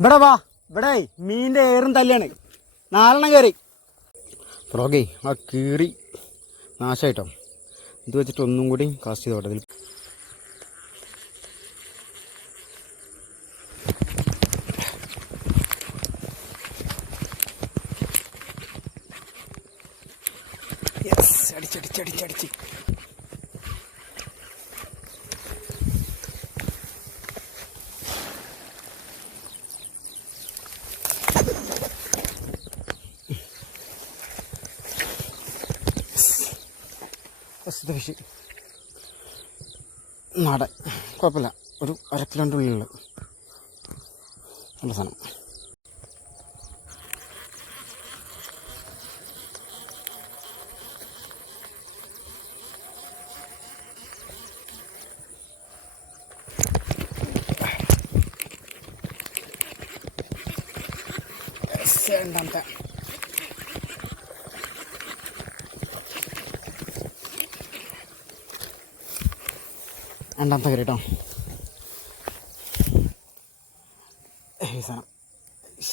ഇവിടെ വാ. ഇവിടെ മീനിന്റെ ഏറും തല്ലാണ്. നാലെണ്ണം കയറി ഫ്രോഗേ ആ കീറി നാശമായിട്ടോ ഇത് വെച്ചിട്ട് ഒന്നും കൂടി കാസ്റ്റ് ചെയ്തോട്ടെ ഇതിൽ? യെസ് അടിച്ചടിച്ചടിച്ചടിച്ച് ഫസ്റ്റ് ഫിഷ് നാടൻ. കുഴപ്പമില്ല. ഒരു അര കിലോന്റെ ഉള്ളിലുള്ള നല്ല സാധനം. രണ്ടാമത്തെ. രണ്ടാമത്തെ കറി കേട്ടോ ഈ സാധനം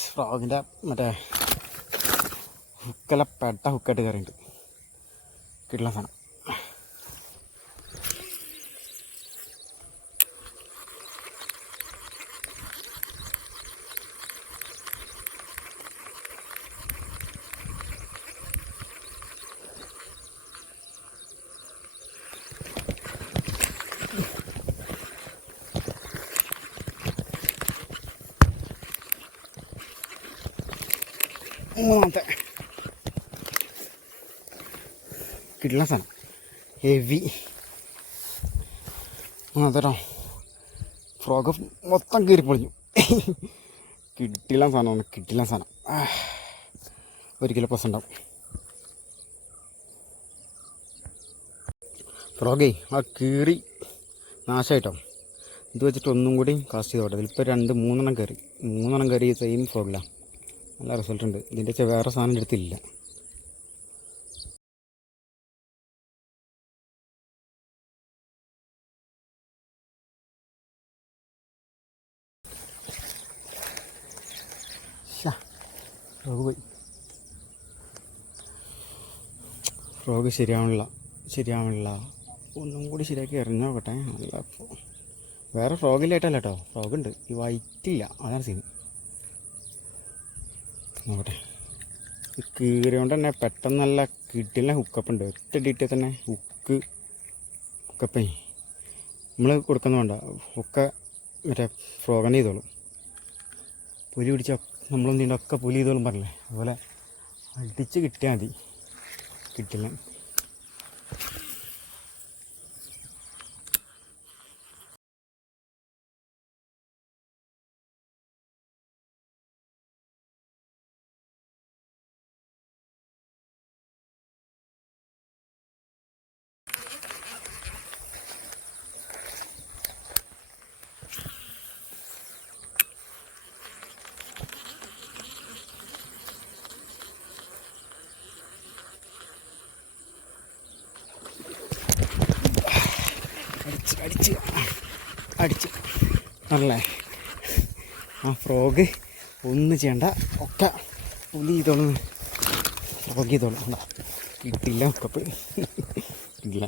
ഫ്രോഗിന്റെ മറ്റേ ഹുക്കല പെട്ട ഹുക്കായിട്ട് കയറിയിട്ടുണ്ട്. കിട്ടുന്ന സാധനം മൂന്നാമത്തെ കിട്ടുന്ന സാധനം. ഹെവി മൂന്നാമത്തെ ഫ്രോഗ് മൊത്തം കീറി പൊളിഞ്ഞു. കിട്ടില്ല സാധനമാണ് കിട്ടില്ല സാധനം. ഒരിക്കലും ഒരു കിലോ ഉണ്ടാവും. ഫ്രോഗേ ആ കീറി നാശമായിട്ടോ ഇത് വെച്ചിട്ട് ഒന്നും കൂടി കാസ്റ്റ് ചെയ്തോട്ടെ. ഇതിലിപ്പോൾ രണ്ട് മൂന്നെണ്ണം കയറി. മൂന്നെണ്ണം കയറി സെയിം ഫ്രോഗിലാണ് നല്ല റിസൾട്ട് ഉണ്ട്. ഇതിന്റെ വേറെ സാധനം എടുത്തില്ല ഫ്രോഗ് ശരിയാവണില്ല. ശരിയാവണില്ല. ഒന്നും കൂടി ശരിയാക്കി എറിഞ്ഞു നോക്കട്ടെ നല്ല വേറെ ഫ്രോഗിലായിട്ടല്ല കേട്ടോ ഫ്രോഗ് ഉണ്ട്. ഈ വൈറ്റില്ല അതാണ് സീൻ നോക്കട്ടെ ഈ കീറി കൊണ്ട് തന്നെ പെട്ടെന്ന് നല്ല കിട്ടില്ല ഹുക്കപ്പ് ഉണ്ട്. ഒറ്റ ഡിറ്റ തന്നെ ഹുക്ക് ഹുക്കപ്പേ നമ്മൾ കൊടുക്കുന്ന വേണ്ട. ഒക്കെ മറ്റേ ഫ്രോഗൻ ചെയ്തോളും. പുലി പിടിച്ച നമ്മളൊന്നും ഒക്കെ പുലി ചെയ്തോളും പറഞ്ഞില്ലേ? അതുപോലെ അടിച്ച് കിട്ടിയാൽ മതി. കിട്ടില്ല അടിച്ച്. അടിച്ച്. അല്ലേ ആ ഫ്രോഗ് ഒന്ന് ചെയ്യണ്ട. ഒക്കെ പുലി ചെയ്തോളൂ. ഫ്രോഗ് ചെയ്തോളൂ. കിട്ടില്ല കപ്പ് ഇല്ല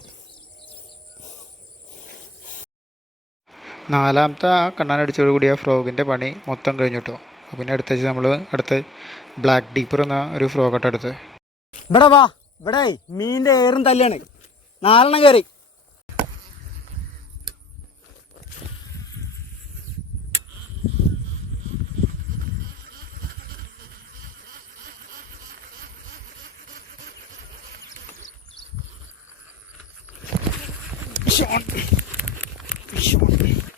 നാലാമത്തെ ആ കണ്ണാനടിച്ചോട് കൂടി ആ ഫ്രോഗിന്റെ പണി മൊത്തം കഴിഞ്ഞു കേട്ടോ. പിന്നെ അടുത്ത നമ്മൾ അടുത്ത് ബ്ലാക്ക് ഡീപ്പർ എന്ന ഒരു ഫ്രോഗായിട്ട് അടുത്ത് ഇവിടെ വാ. ഇവിടെ മീന്റെ ഏറും തല്ലാണ്. നാലെണ്ണം കയറി. Sorry. Sorry.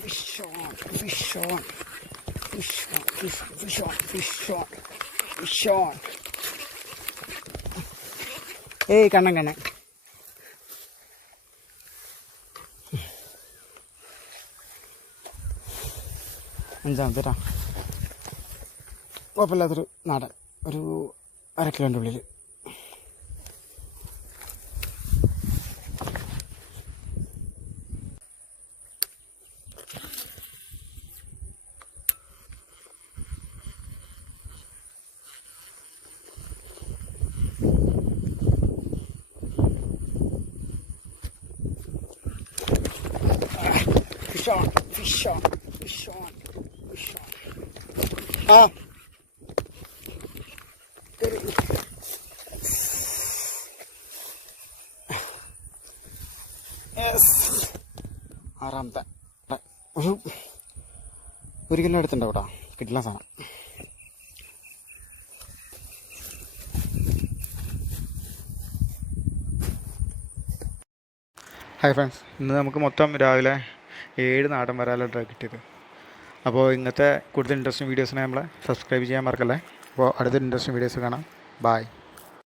Fish on fish on fish fish on fish on fish on ഏയ് കണ്ണൻ കണ്ണൻ അഞ്ചാമത്തെ ട്ടാ കുഴപ്പമില്ലാത്തൊരു നാടൻ ഒരു അര കിലോന്റെ ഉള്ളിൽ fish on, fish on, fish on, fish on ആ യെസ് ആറാമത്തെ ഒരു ഒരു കിലോ അടുത്തുണ്ടാവും കേട്ടോ. കിട്ടില്ല സാധനം. ഹായ് ഫ്രണ്ട്സ് ഇന്ന് നമുക്ക് മൊത്തം രാവിലെ ഏഴ് നാടൻ വരാലാണ് കിട്ടിയത്. അപ്പോൾ ഇന്നത്തെ കൂടുതൽ ഇൻട്രസ്റ്റിംഗ് വീഡിയോസിനെ നമ്മളെ സബ്സ്ക്രൈബ് ചെയ്യാൻ മറക്കല്ലേ. അപ്പോൾ അടുത്ത ഇൻട്രസ്റ്റിംഗ് വീഡിയോസ് കാണാം. ബായ്